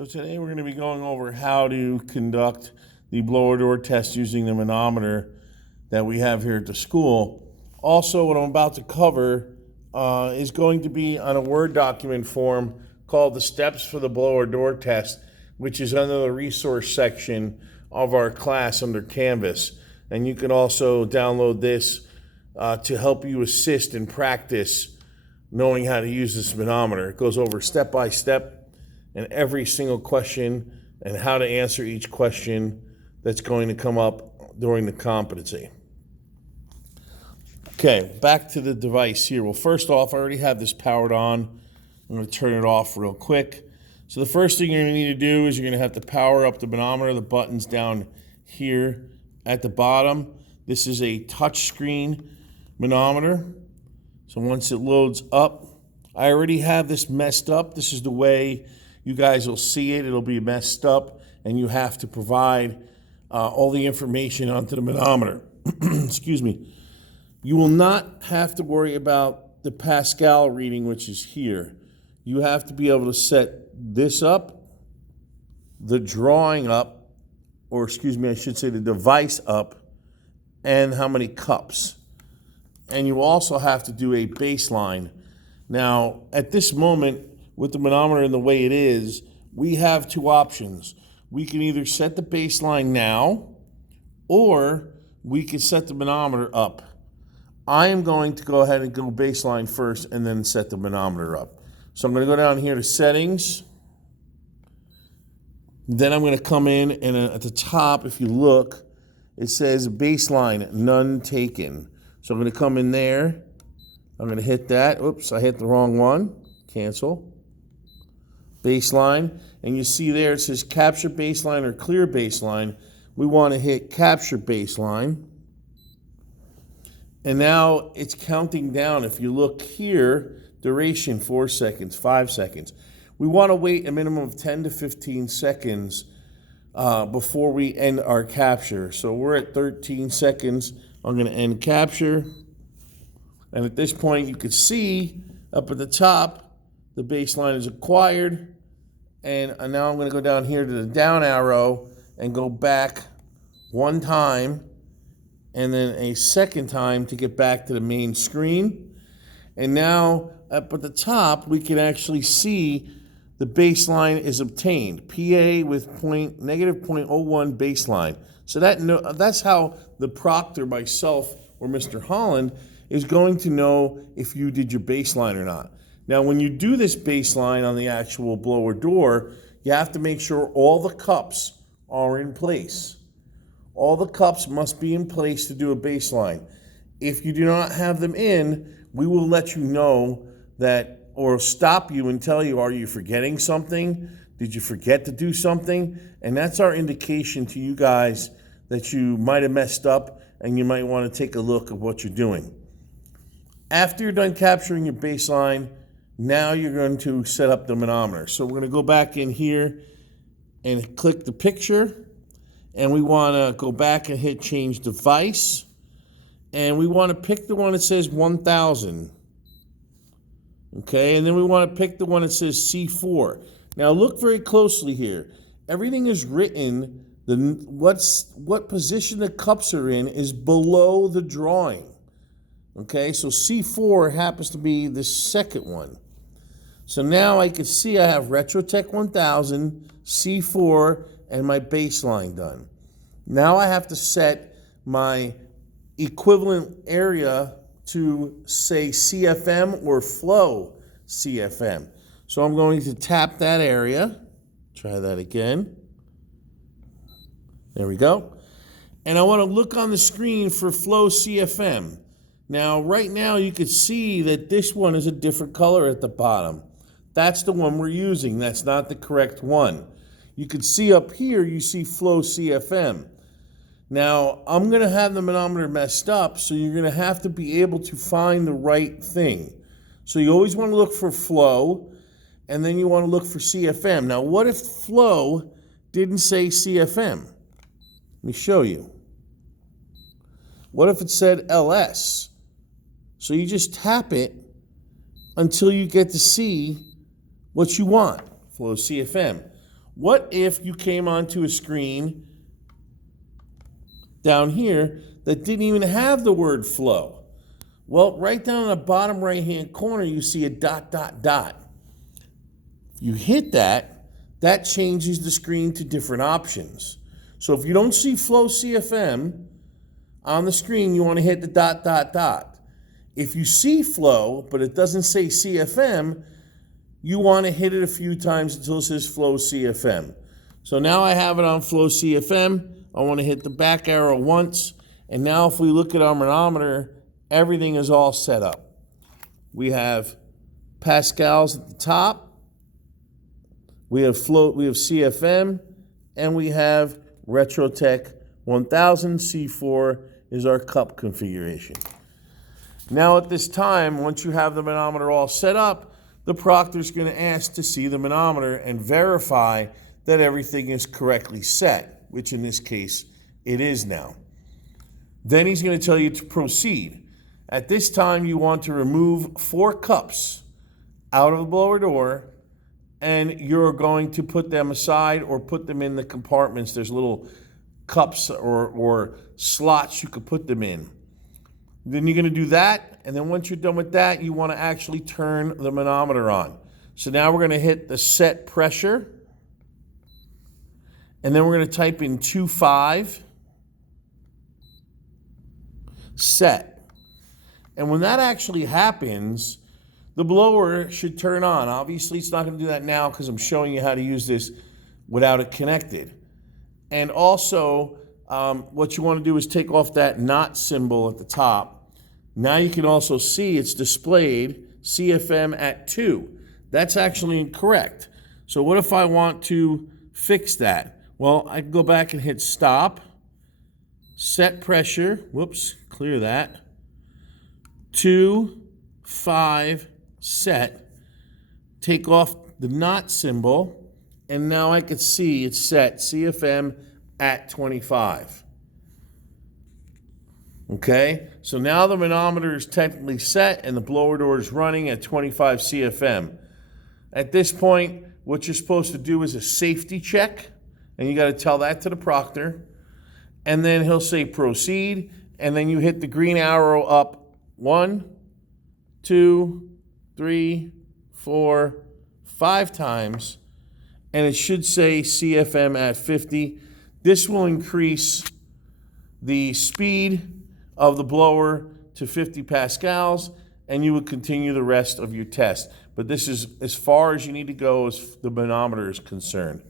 So today we're going to be going over how to conduct the blower door test using the manometer that we have here at the school. Also, what I'm about to cover is going to be on a Word document form called the steps for the blower door test, which is under the resource section of our class under Canvas. And you can also download this to help you assist in practice knowing how to use this manometer. It goes over step by step and every single question and how to answer each question that's going to come up during the competency. Okay, back to the device here. Well, first off, I already have this powered on. I'm going to turn it off real quick. So the first thing you're going to need to do is you're going to have to power up the manometer. The button's down here at the bottom. This is a touchscreen manometer. So once it loads up, I already have this messed up. This is the way you guys will see it. It'll be messed up, and you have to provide all the information onto the manometer. Excuse me. You will not have to worry about the Pascal reading, which is here. You have to be able to set this up, the drawing up, or excuse me, I should say the device up, and how many cups. And you also have to do a baseline. Now, at this moment, with the manometer and the way it is, we have two options. We can either set the baseline now, or we can set the manometer up. I am going to go ahead and go baseline first and then set the manometer up. So I'm going to go down here to settings. Then I'm going to come in, and at the top, if you look, it says baseline, none taken. So I'm going to come in there. I'm going to hit that. Oops, I hit the wrong one. Cancel. Baseline. And you see there it says capture baseline or clear baseline. We want to hit capture baseline. And now it's counting down. If you look here, duration 4 seconds, 5 seconds. We want to wait a minimum of 10 to 15 seconds before we end our capture. So we're at 13 seconds. I'm going to end capture. And at this point, you can see up at the top, the baseline is acquired. And now I'm going to go down here to the down arrow and go back one time and then a second time to get back to the main screen. And now up at the top, we can actually see the baseline is obtained. PA with negative 0.01 baseline. So that's how the proctor, myself, or Mr. Holland, is going to know if you did your baseline or not. Now, when you do this baseline on the actual blower door, you have to make sure all the cups are in place. All the cups must be in place to do a baseline. If you do not have them in, we will let you know that, or stop you and tell you, are you forgetting something? Did you forget to do something? And that's our indication to you guys that you might have messed up and you might want to take a look at what you're doing. After you're done capturing your baseline, now you're going to set up the manometer. So we're going to go back in here and click the picture. And we want to go back and hit change device. And we want to pick the one that says 1000. Okay, and then we want to pick the one that says C4. Now look very closely here. Everything is written, what position the cups are in is below the drawing. Okay, so C4 happens to be the second one. So now I can see I have RetroTech 1000, C4, and my baseline done. Now I have to set my equivalent area to say CFM or flow CFM. So I'm going to tap that area. Try that again. There we go. And I want to look on the screen for flow CFM. Now, right now you can see that this one is a different color at the bottom. That's the one we're using. That's not the correct one. You can see up here, you see flow CFM. Now, I'm going to have the manometer messed up, so you're going to have to be able to find the right thing. So you always want to look for flow, and then you want to look for CFM. Now, what if flow didn't say CFM? Let me show you. What if it said LS? So you just tap it until you get to see what you want, flow CFM. What if you came onto a screen down here that didn't even have the word flow? Well, right down in the bottom right-hand corner, you see a dot, dot, dot. If you hit that, that changes the screen to different options. So if you don't see flow CFM on the screen, you want to hit the dot, dot, dot. If you see flow, but it doesn't say CFM, you want to hit it a few times until it says flow CFM. So now I have it on flow CFM. I want to hit the back arrow once. And now if we look at our manometer, everything is all set up. We have pascals at the top. We have float, we have CFM, and we have Retrotech 1000. C4 is our cup configuration. Now at this time, once you have the manometer all set up, the proctor's going to ask to see the manometer and verify that everything is correctly set, which in this case, it is now. Then he's going to tell you to proceed. At this time, you want to remove 4 cups out of the blower door, and you're going to put them aside or put them in the compartments. There's little cups or slots you could put them in. Then you're going to do that, and then once you're done with that, you want to actually turn the manometer on. So now we're going to hit the set pressure, and then we're going to type in 2.5, set. And when that actually happens, the blower should turn on. Obviously, it's not going to do that now because I'm showing you how to use this without it connected. And also, what you want to do is take off that knot symbol at the top. Now you can also see it's displayed CFM at 2. That's actually incorrect. So what if I want to fix that? Well, I can go back and hit stop, set pressure, whoops, clear that, 2, 5, set, take off the knot symbol, and now I can see it's set CFM at 25. Okay, so now the manometer is technically set and the blower door is running at 25 CFM. At this point, what you're supposed to do is a safety check, and you got to tell that to the proctor, and then he'll say proceed, and then you hit the green arrow up 1, 2, 3, 4, 5 times, and it should say CFM at 50. This will increase the speed of the blower to 50 pascals, and you would continue the rest of your test. But this is as far as you need to go as the manometer is concerned.